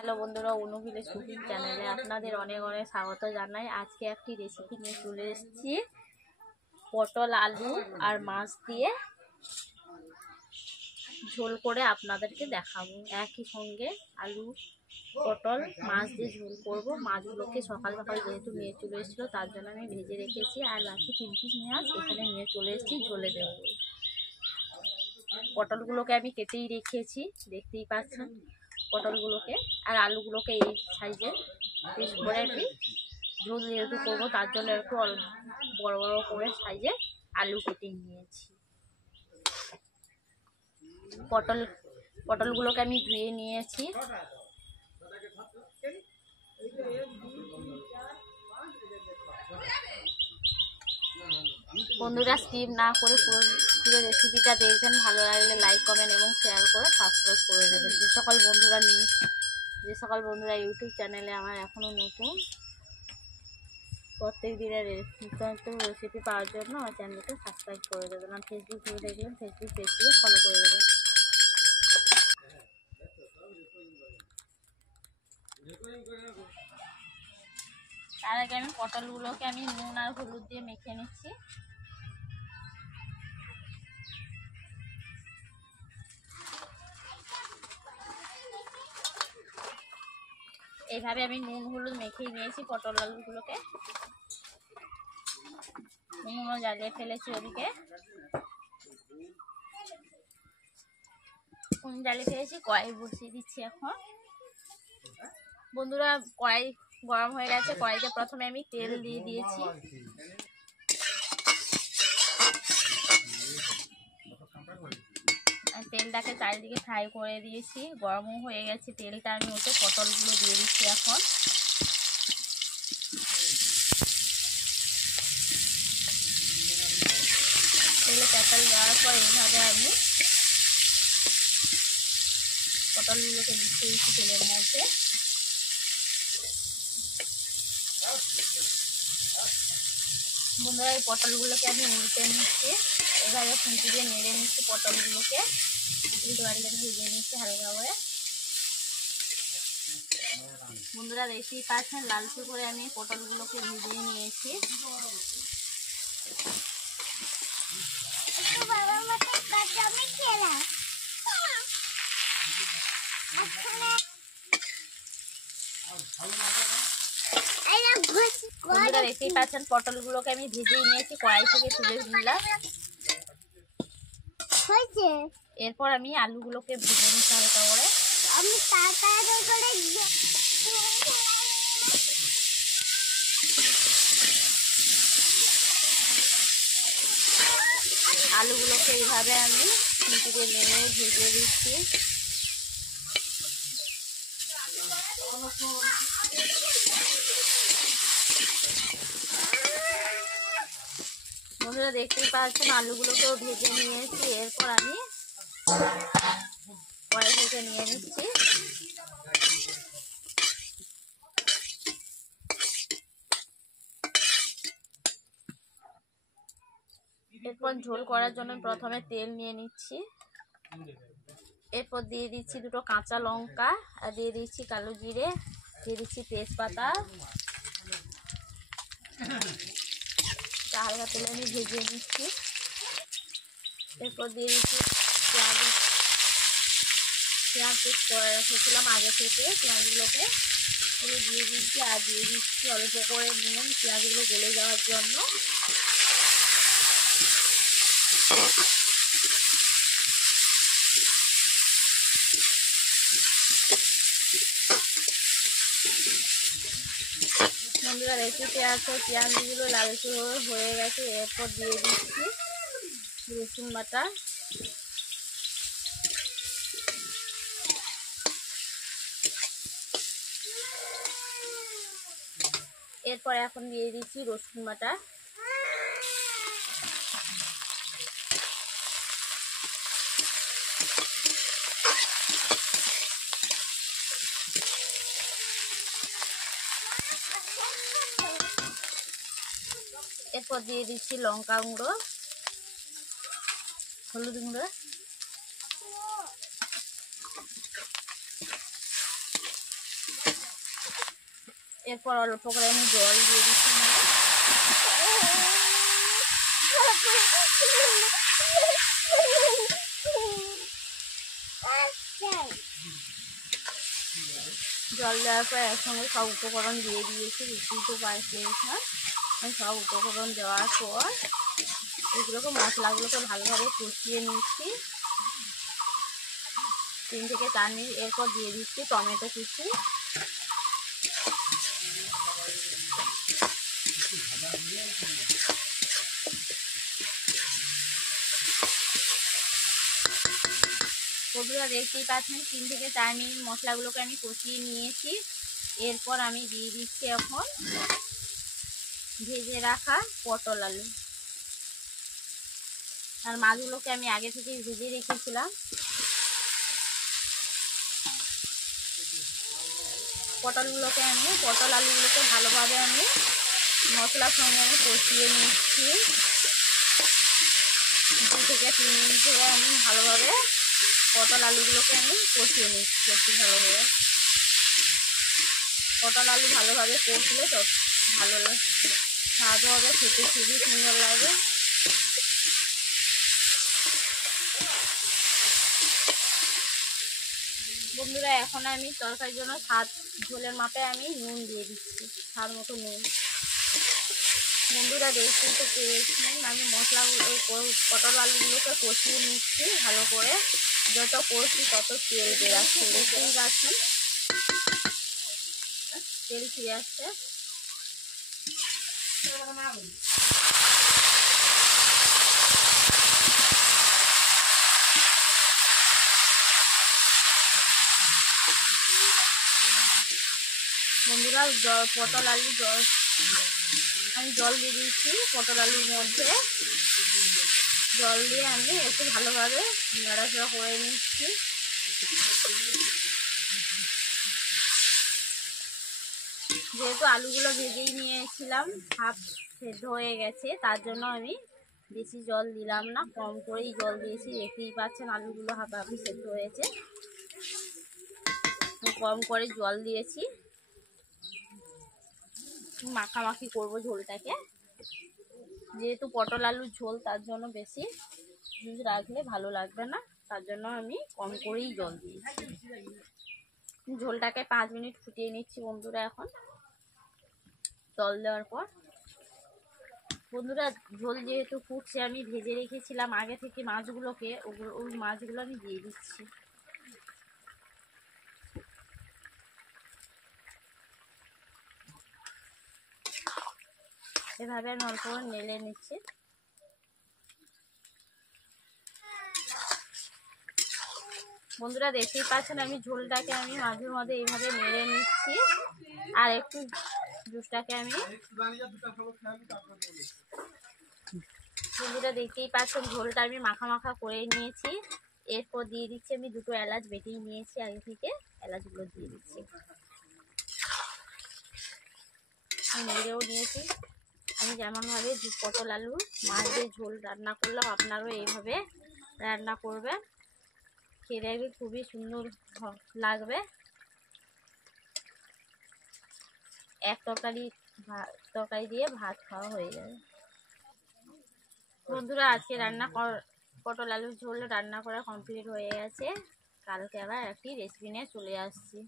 Hello বন্ধুরা, অনু village cooking চ্যানেলে আপনাদের অনেক অনেক স্বাগত জানাই। আজকে একটি রেসিপি নিয়ে চলে এসেছি। পটল, আলু আর মাছ দিয়ে ঝোল করে আপনাদেরকে দেখাবো। একই সঙ্গে আলু, পটল, মাছ দিয়ে ঝোল করব। মাছগুলোকে সকাল সকাল যেহেতু নিয়ে চলে এসেছিলো, তার জন্য আমি ভেজে রেখেছি। আর বাকি 3 পিস মাছ এখানে নিয়ে চলে এসেছি ঝোলে দেবো। পটলগুলোকে আমি কেটেই রেখেছি, দেখতেই পাচ্ছেন পটলগুলোকে। আর আলুগুলোকে এই সাইজে পিস করে আমি ঝোল যেহেতু করবো, তার জন্য একটু বড় বড় করে সাইজে আলু কেটে নিয়েছি। পটলগুলোকে আমি ধুয়ে নিয়েছি। বন্ধুরা, স্কিপ না করে পুরো রেসিপিটা দেখবেন। ভালো লাগলে লাইক, কমেন্ট এবং শেয়ার করে সাবস্ক্রাইব করে দেবেন। যে সকল বন্ধুরা ইউটিউব চ্যানেলে আমার এখনও নতুন, প্রত্যেক দিনের নতুন রেসিপি পাওয়ার জন্য আমার চ্যানেলকে সাবস্ক্রাইব করে দেবেন। আর ফেসবুক থেকে দেখবেন ফেসবুক পেজটিকে ফলো করে দেবেন। তার আগে আমি পটলগুলোকে নুন আর হলুদ দিয়ে মেখে নিচ্ছি। এইভাবে আমি নুন হলুদ মেখে নিয়েছি পটল আলুগুলোকে। নুনও জ্বালিয়ে ফেলেছি ওদিকে। জ্বালিয়ে ফেলেছি, কড়াই বসিয়ে দিচ্ছি এখন। বন্ধুরা, কড়াই গরম হয়ে গেছে। কড়াইতে প্রথমে আমি তেল দিয়ে দিয়েছি। তেলটাকে চারিদিকে ফ্রাই করে দিয়েছি, গরমও হয়ে গেছে তেলটা। আমি ওতে পটলগুলো দিয়ে দিচ্ছি এখন। তেলে পটল দেওয়ার পর এইভাবে আমি পটলগুলোকে দিচ্ছি তেলের মধ্যে। বন্ধুরা, এই পটলগুলোকে আমি উল্টে নিচ্ছি। এভাবে খুঁটি দিয়ে নেড়ে নিচ্ছি পটলগুলোকে, উল্টো পাল্টে ভেজে নিচ্ছি হালকা করে। বন্ধুরা, দেখতেই পাচ্ছেন লালচে করে আমি পটলগুলোকে ভেজে নিয়েছি। বন্ধুরা, দেখতেই পাচ্ছেন পটলগুলোকে আমি ভেজে নিয়েছি, কড়াই থেকে তুলে নিলাম। এরপর আমি আলুগুলোকে ভেজে নিচ্ছি হালকা করে। আলুগুলোকে এইভাবে আমি খুঁটি দিয়ে নেড়ে ভেজে দিচ্ছি। বন্ধুরা, দেখতেই পাচ্ছেন আলুগুলোকেও ভেজে নিয়েছি। এরপর আমি কড়াই থেকে নিয়ে নিচ্ছি। এরপর ঝোল করার জন্য প্রথমে তেল নিয়ে নিচ্ছি। এরপর দিয়ে দিচ্ছি 2টো কাঁচা লঙ্কা, আর দিয়ে দিচ্ছি কালো জিরে, দিয়ে দিচ্ছি তেজপাতা। হালকা তেলে আমি ভেজে নিচ্ছি। এরপর দিয়ে দিচ্ছি পেঁয়াজ পেস্ট করে রেখেছিলাম আগে থেকে, পেঁয়াজগুলোকে দিয়ে দিচ্ছি। আর দিয়ে দিচ্ছি অল্প করে নুন, পেঁয়াজগুলো গলে যাওয়ার জন্য। বন্ধুরা, রেসিপি আছে, পেঁয়াজগুলো লালচে হয়ে গেছে। এরপর দিয়ে দিচ্ছি রসুন বাটা। এরপর এখন দিয়ে দিচ্ছি রসুন বাটা। এরপর দিয়ে দিচ্ছি লঙ্কা গুঁড়ো, হলুদ গুঁড়ো, এরপর অল্প করে আমি জল দিয়ে দিচ্ছি। জল দেওয়ার পর একসঙ্গে সব উপকরণ দিয়ে দিয়েছি, বুঝতেই তো পারছিলাম। আমি সব উপকরণ দেওয়ার পর এগুলোকে মশলাগুলোকে ভালোভাবে কষিয়ে নিচ্ছি 3 থেকে 4 মিনিট। এরপর দিয়ে দিচ্ছি টমেটো কুচি। বন্ধুরা দেখতেই পাচ্ছেন 3 থেকে 4 মিনিট মশলাগুলোকে আমি কষিয়ে নিয়েছি। এরপর আমি দিয়ে দিচ্ছি এখন ভেজে রাখা পটল আলু আর মাছগুলোকে আমি আগে থেকে ভেজে রেখেছিলাম। পটল আলুগুলোকে ভালোভাবে আমি মশলার সঙ্গে আমি কষিয়ে নিচ্ছি 2 থেকে 3 মিনিট ধরে। আমি ভালোভাবে পটল আলুগুলোকে আমি কষিয়ে নিচ্ছি একটু ভালোভাবে। পটল আলু ভালোভাবে কষলে তো ভালো লাগে, স্বাদ হবে, খেতে খুবই সুন্দর লাগে। বন্ধুরা এখন আমি তরকারির জন্য ঝোলের মাপে আমি নুন দিয়ে দিচ্ছি, স্বাদ মতো নুন। বন্ধুরা দেখতে তো পেয়েছেন আমি মশলাগুলো পটল আলুগুলোকে কষিয়ে নিচ্ছি ভালো করে। যত কষি তত তেল বেরাচ্ছে, দেখতেই পাচ্ছেন তেল ছিঁড়ে আসছে। বন্ধুরা পটল আলু আমি জল দিয়ে দিচ্ছি। পটল আলুর মধ্যে জল দিয়ে আমি একটু ভালোভাবে নাড়াচাড়া করে নিচ্ছি। যেহেতু আলুগুলো ভেজেই নিয়েছিলাম, হাফ সেদ্ধ হয়ে গেছে, তার জন্য আমি বেশি জল দিলাম না, কম করেই জল দিয়েছি। দেখতেই পাচ্ছেন আলুগুলো হাফ সেদ্ধ হয়েছে, কম করে জল দিয়েছি। মাখামাখি করব ঝোলটাকে, যেহেতু পটল আলুর ঝোল তার জন্য বেশি ঝোল রাখলে ভালো লাগবে না, তার জন্য আমি কম করেই জল দিয়েছি। ঝোলটাকে 5 মিনিট ফুটিয়ে নিচ্ছি বন্ধুরা। এখন জল দেওয়ার পর বন্ধুরা ঝোল যেহেতু ফুটছে, আমি ভেজে রেখেছিলাম আগে থেকে মাছগুলোকে, ওই মাছগুলো আমি দিয়ে দিচ্ছি। এভাবে আমি অল্প করে নেড়ে নিচ্ছি। বন্ধুরা দেখতেই পাচ্ছেন আমি ঝোলটাকে আমি মাঝে মধ্যে এইভাবে নেড়ে নিচ্ছি, আর একটু জুসটাকে আমি বন্ধুরা দেখতেই পাচ্ছেন ঝোলটা আমি মাখা মাখা করে নিয়েছি। এরপর দিয়ে দিচ্ছি আমি 2টো এলাচ বেটেই নিয়েছি আগে থেকে, এলাচগুলো দিয়ে দিচ্ছি। নেড়েও নিয়েছি। আমি যেমনভাবে পটল আলু মাছ দিয়ে ঝোল রান্না করলাম, আপনারাও এইভাবে রান্না করবেন, খেয়ে দেখবে খুবই সুন্দর লাগবে। এক তরকারি দিয়ে ভাত খাওয়া হয়ে যাবে। বন্ধুরা আজকে পটল আলুর ঝোল রান্না করা কমপ্লিট হয়ে গেছে। কালকে আবার একটি রেসিপি নিয়ে চলে আসছি।